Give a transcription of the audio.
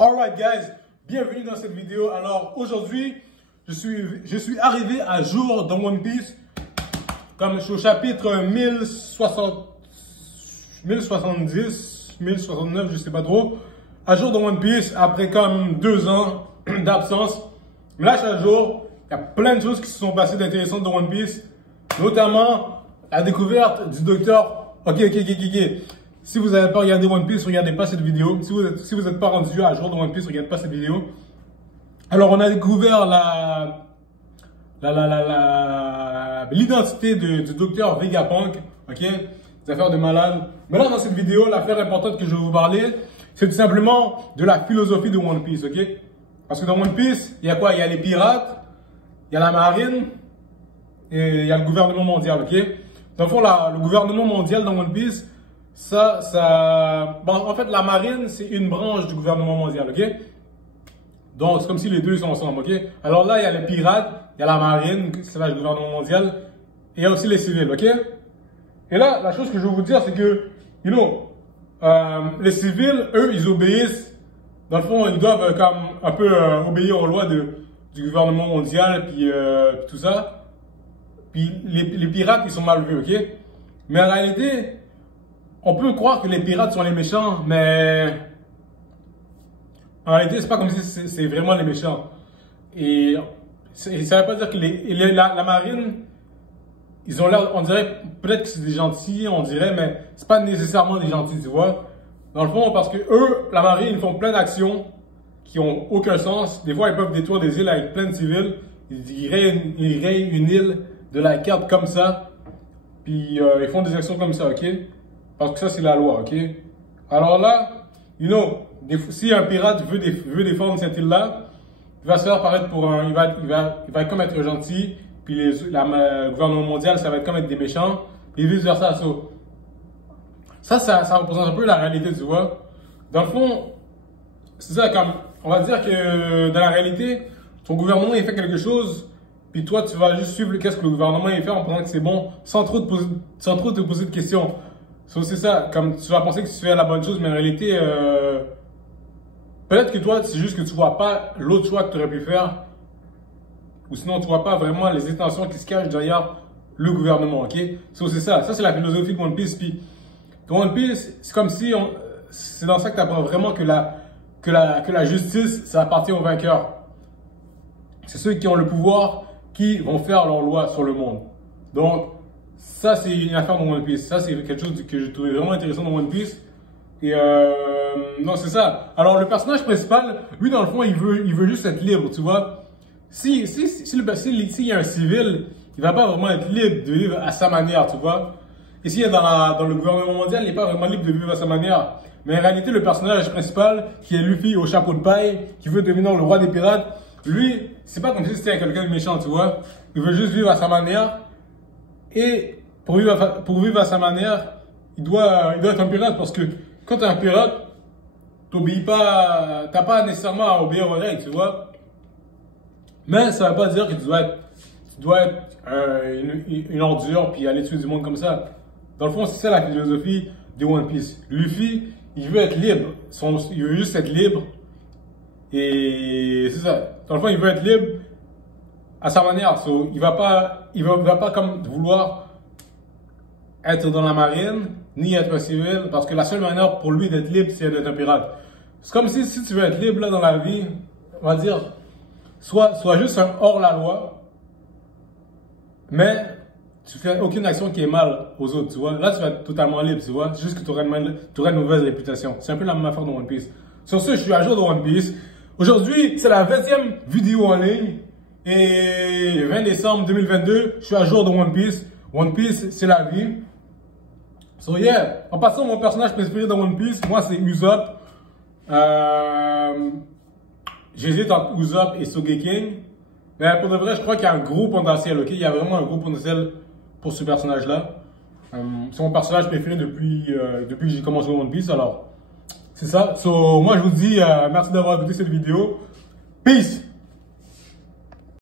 Alright guys, bienvenue dans cette vidéo. Alors aujourd'hui, je suis arrivé à jour dans One Piece. Comme je suis au chapitre 1070, 1069, je sais pas trop. À jour dans One Piece après comme 2 ans d'absence. Mais là je suis à jour. Il y a plein de choses qui se sont passées d'intéressantes dans One Piece. Notamment la découverte du docteur. Ok. Si vous n'avez pas regardé One Piece, regardez pas cette vidéo. Si vous n'êtes pas rendu à jour dans One Piece, regardez pas cette vidéo. Alors, on a découvert l'identité du docteur Vegapunk. Ok? Des affaires de malade. Mais là, dans cette vidéo, l'affaire importante que je vais vous parler, c'est tout simplement de la philosophie de One Piece. Ok? Parce que dans One Piece, il y a quoi? Il y a les pirates, il y a la marine, et il y a le gouvernement mondial. Ok? Dans le fond, le gouvernement mondial dans One Piece, bon, en fait, la marine, c'est une branche du gouvernement mondial, ok? Donc, c'est comme si les deux sont ensemble, ok? Alors là, il y a les pirates, il y a la marine, c'est là le gouvernement mondial, et il y a aussi les civils, ok? Et là, la chose que je veux vous dire, c'est que, les civils, eux, ils obéissent, dans le fond, ils doivent comme un peu obéir aux lois du gouvernement mondial, puis tout ça. Puis les pirates, ils sont mal vus, ok? Mais en réalité, on peut croire que les pirates sont les méchants, mais en réalité, c'est pas comme si c'est vraiment les méchants. Et ça veut pas dire que la marine, ils ont l'air, on dirait, peut-être que c'est des gentils, on dirait, mais c'est pas nécessairement des gentils, tu vois. Dans le fond, parce que eux, la marine, ils font plein d'actions qui ont aucun sens. Des fois, ils peuvent détruire des îles avec plein de civils. Ils rayent une île de la carte comme ça. Puis, ils font des actions comme ça, ok? Parce que ça, c'est la loi, ok? Alors là, si un pirate veut défendre cette île-là, il va se faire paraître pour un... Il va comme être gentil, puis le gouvernement mondial, ça va être comme être des méchants, et vice-versa. Ça représente un peu la réalité, tu vois? Dans le fond, c'est ça, comme... On va dire que dans la réalité, ton gouvernement, il fait quelque chose, puis toi, tu vas juste suivre qu'est-ce que le gouvernement il fait en pensant que c'est bon, sans trop te poser de questions. C'est ça, comme tu vas penser que tu fais la bonne chose, mais en réalité, peut-être que toi, c'est juste que tu vois pas l'autre choix que tu aurais pu faire, ou sinon tu vois pas vraiment les intentions qui se cachent derrière le gouvernement, ok? C'est ça c'est la philosophie de One Piece. Puis, dans One Piece, c'est comme si, c'est dans ça que tu apprends vraiment que la justice, ça appartient aux vainqueurs. C'est ceux qui ont le pouvoir qui vont faire leur loi sur le monde. Donc, ça, c'est une affaire dans One Piece. Ça, c'est quelque chose que je trouvais vraiment intéressant dans One Piece. Et non, c'est ça. Alors, le personnage principal, lui, dans le fond, il veut juste être libre, tu vois. S'il y a un civil, il va pas vraiment être libre de vivre à sa manière, tu vois. Et s'il est dans le gouvernement mondial, il n'est pas vraiment libre de vivre à sa manière. Mais en réalité, le personnage principal, qui est Luffy au chapeau de paille, qui veut devenir le roi des pirates, lui, c'est pas comme si c'était quelqu'un de méchant, tu vois. Il veut juste vivre à sa manière. Et pour vivre à sa manière, il doit être un pirate parce que quand tu es un pirate, t'obéis pas, t'as pas nécessairement à obéir aux règles, tu vois. Mais ça veut pas dire que tu dois être une ordure puis aller tuer du monde comme ça. Dans le fond, c'est ça la philosophie de One Piece. Luffy, il veut être libre. Il veut juste être libre. Et c'est ça. Dans le fond, il veut être libre à sa manière. Il va pas comme vouloir être dans la marine, ni être un civil, parce que la seule manière pour lui d'être libre, c'est d'être un pirate. C'est comme si tu veux être libre là dans la vie, on va dire, soit juste un hors-la-loi, mais tu fais aucune action qui est mal aux autres, tu vois. Là, tu vas être totalement libre, tu vois. C'est juste que tu aurais une mauvaise réputation. C'est un peu la même affaire dans One Piece. Sur ce, je suis à jour dans One Piece. Aujourd'hui, c'est la 20e vidéo en ligne. Et 20 décembre 2022, je suis à jour dans One Piece. One Piece, c'est la vie. So yeah, en passant, mon personnage préféré dans One Piece, moi, c'est Usopp. J'hésite entre Usopp et Sogeking. Mais pour de vrai, je crois qu'il y a un gros potentiel, ok? Il y a vraiment un gros potentiel pour ce personnage-là. C'est mon personnage préféré depuis que j'ai commencé One Piece, alors... C'est ça. So, moi, je vous dis merci d'avoir écouté cette vidéo. Peace!